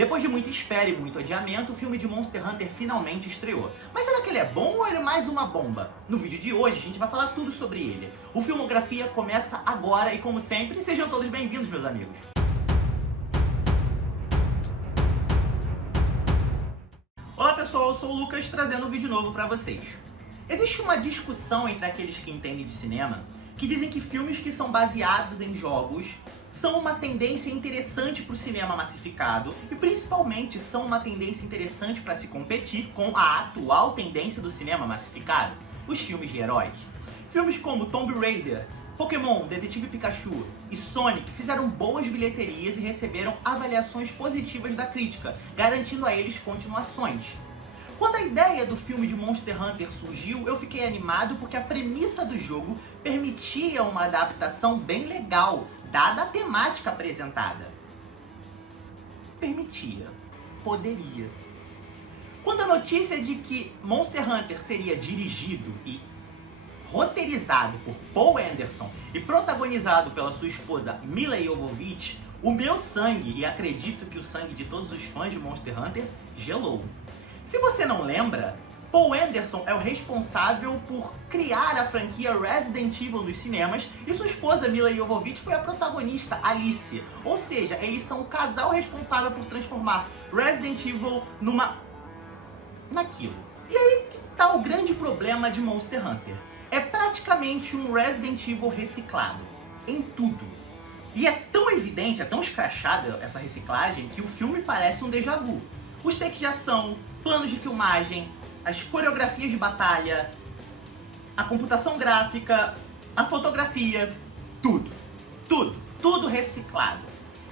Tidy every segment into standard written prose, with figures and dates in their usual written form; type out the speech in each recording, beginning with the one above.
Depois de muita espera e muito adiamento, o filme de Monster Hunter finalmente estreou. Mas será que ele é bom ou ele é mais uma bomba? No vídeo de hoje a gente vai falar tudo sobre ele. O Filmografia começa agora e, como sempre, sejam todos bem-vindos, meus amigos. Olá pessoal, eu sou o Lucas trazendo um vídeo novo pra vocês. Existe uma discussão entre aqueles que entendem de cinema que dizem que filmes que são baseados em jogos são uma tendência interessante para o cinema massificado e principalmente são uma tendência interessante para se competir com a atual tendência do cinema massificado, os filmes de heróis. Filmes como Tomb Raider, Pokémon, Detetive Pikachu e Sonic fizeram boas bilheterias e receberam avaliações positivas da crítica, garantindo a eles continuações. Quando a ideia do filme de Monster Hunter surgiu, eu fiquei animado porque a premissa do jogo permitia uma adaptação bem legal, dada a temática apresentada. Permitia. Poderia. Quando a notícia de que Monster Hunter seria dirigido e roteirizado por Paul Anderson e protagonizado pela sua esposa Milla Jovovich, o meu sangue, e acredito que o sangue de todos os fãs de Monster Hunter, gelou. Se você não lembra, Paul Anderson é o responsável por criar a franquia Resident Evil nos cinemas e sua esposa Milla Jovovich foi a protagonista, Alice. Ou seja, eles são o casal responsável por transformar Resident Evil naquilo. E aí que tá o grande problema de Monster Hunter. É praticamente um Resident Evil reciclado, em tudo. E é tão evidente, é tão escrachada essa reciclagem que o filme parece um déjà vu. Os takes de ação, planos de filmagem, as coreografias de batalha, a computação gráfica, a fotografia, tudo reciclado.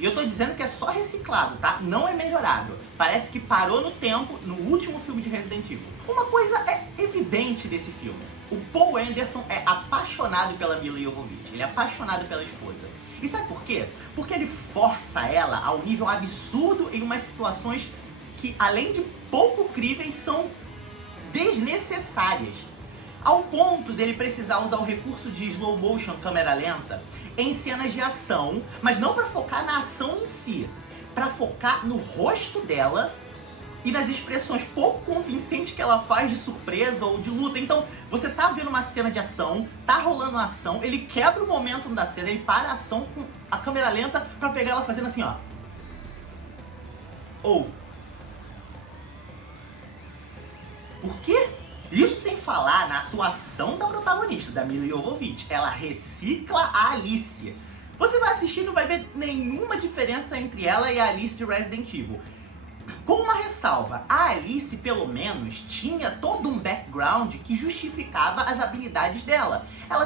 E eu tô dizendo que é só reciclado, tá? Não é melhorado. Parece que parou no tempo no último filme de Resident Evil. Uma coisa é evidente desse filme. O Paul Anderson é apaixonado pela Milla Jovovich, ele é apaixonado pela esposa. E sabe por quê? Porque ele força ela ao nível absurdo em umas situações que, além de pouco críveis, são desnecessárias. Ao ponto dele precisar usar o recurso de slow motion, câmera lenta, em cenas de ação, mas não para focar na ação em si, para focar no rosto dela e nas expressões pouco convincentes que ela faz de surpresa ou de luta. Então, você tá vendo uma cena de ação, tá rolando a ação, ele quebra o momentum da cena, ele para a ação com a câmera lenta para pegar ela fazendo assim, ó. Ou por quê? Isso sem falar na atuação da protagonista, da Milla Jovovich. Ela recicla a Alice. Você vai assistir e não vai ver nenhuma diferença entre ela e a Alice de Resident Evil. Com uma ressalva, a Alice pelo menos tinha todo um background que justificava as habilidades dela. Ela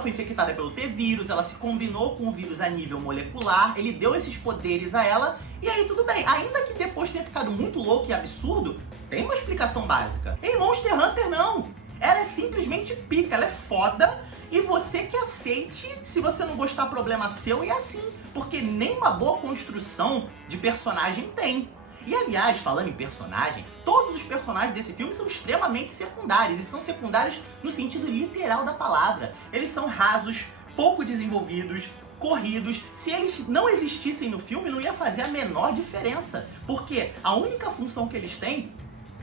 foi infectada pelo T-vírus, ela se combinou com o vírus a nível molecular, ele deu esses poderes a ela, e aí tudo bem. Ainda que depois tenha ficado muito louco e absurdo, tem uma explicação básica. Em Monster Hunter não. Ela é simplesmente pica, ela é foda, e você que aceite. Se você não gostar, problema seu, e é assim. Porque nem uma boa construção de personagem tem. E aliás, falando em personagem, todos os personagens desse filme são extremamente secundários, e são secundários no sentido literal da palavra. Eles são rasos, pouco desenvolvidos, corridos. Se eles não existissem no filme, não ia fazer a menor diferença, porque a única função que eles têm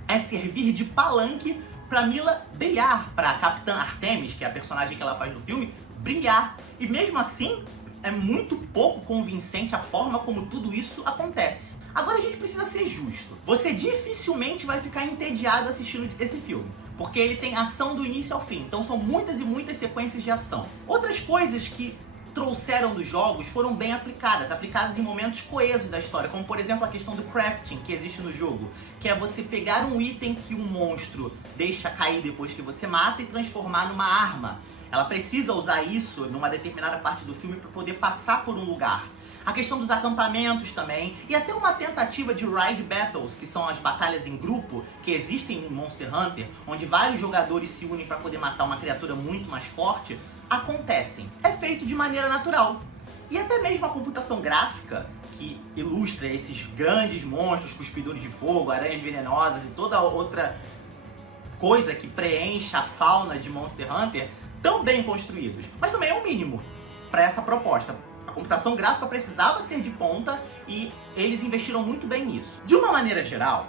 é servir de palanque pra Milla brilhar, pra Capitã Artemis, que é a personagem que ela faz no filme, brilhar. E mesmo assim, é muito pouco convincente a forma como tudo isso acontece. Agora a gente precisa ser justo. Você dificilmente vai ficar entediado assistindo esse filme, porque ele tem ação do início ao fim, então são muitas e muitas sequências de ação. Outras coisas que trouxeram dos jogos foram bem aplicadas em momentos coesos da história, como por exemplo a questão do crafting que existe no jogo, que é você pegar um item que um monstro deixa cair depois que você mata e transformar numa arma. Ela precisa usar isso numa determinada parte do filme para poder passar por um lugar. A questão dos acampamentos também, e até uma tentativa de Raid Battles, que são as batalhas em grupo que existem em Monster Hunter, onde vários jogadores se unem para poder matar uma criatura muito mais forte, acontecem. É feito de maneira natural. E até mesmo a computação gráfica, que ilustra esses grandes monstros, cuspidores de fogo, aranhas venenosas e toda outra coisa que preenche a fauna de Monster Hunter, tão bem construídos. Mas também é o mínimo para essa proposta. A computação gráfica precisava ser de ponta e eles investiram muito bem nisso. De uma maneira geral,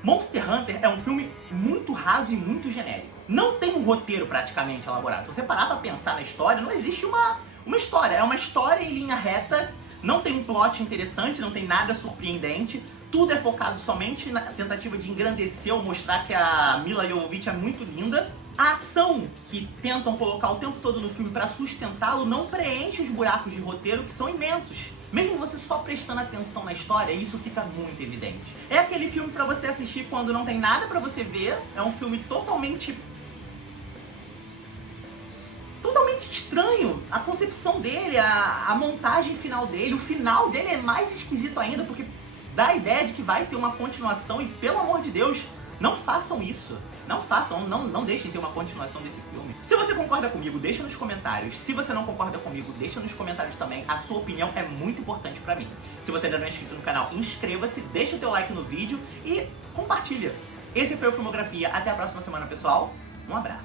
Monster Hunter é um filme muito raso e muito genérico. Não tem um roteiro praticamente elaborado. Se você parar pra pensar na história, não existe uma história. É uma história em linha reta, não tem um plot interessante, não tem nada surpreendente. Tudo é focado somente na tentativa de engrandecer ou mostrar que a Mila Jovovich é muito linda. A ação que tentam colocar o tempo todo no filme pra sustentá-lo não preenche os buracos de roteiro, que são imensos. Mesmo você só prestando atenção na história, isso fica muito evidente. É aquele filme pra você assistir quando não tem nada pra você ver. É um filme totalmente estranho. A concepção dele, a montagem final dele, o final dele é mais esquisito ainda, porque dá a ideia de que vai ter uma continuação e, pelo amor de Deus, não façam isso. Não façam, não deixem ter uma continuação desse filme. Se você concorda comigo, deixa nos comentários. Se você não concorda comigo, deixa nos comentários também. A sua opinião é muito importante pra mim. Se você ainda não é inscrito no canal, inscreva-se, deixa o teu like no vídeo e compartilha. Esse foi o Filmografia. Até a próxima semana, pessoal. Um abraço.